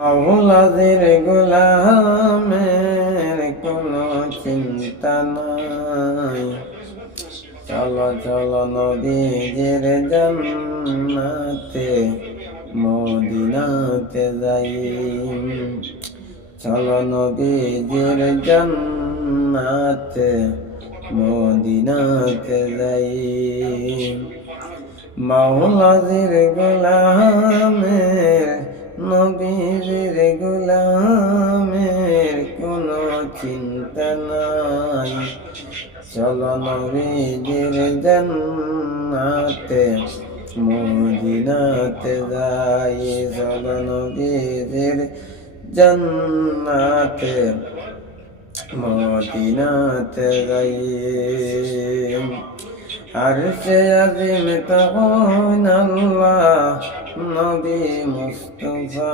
মাওলাদের গোলামের কোনো চিন্তা নাই। চলো চলো নবীজির জান্নাতে মদিনাতে যাই। চলো নবীজির জান্নাতে মদিনাতে যাই। মাওলাদের গোলামের নবীজির গোলামের কোনো চিন্তা নাই। চলো নবীজির জান্নাতে মদিনাতে যাই। চলো নবীজির জান্নাতে মদিনাতে যাই। আরশে আজিম তখন আল্লাহ নবী মুস্তাফা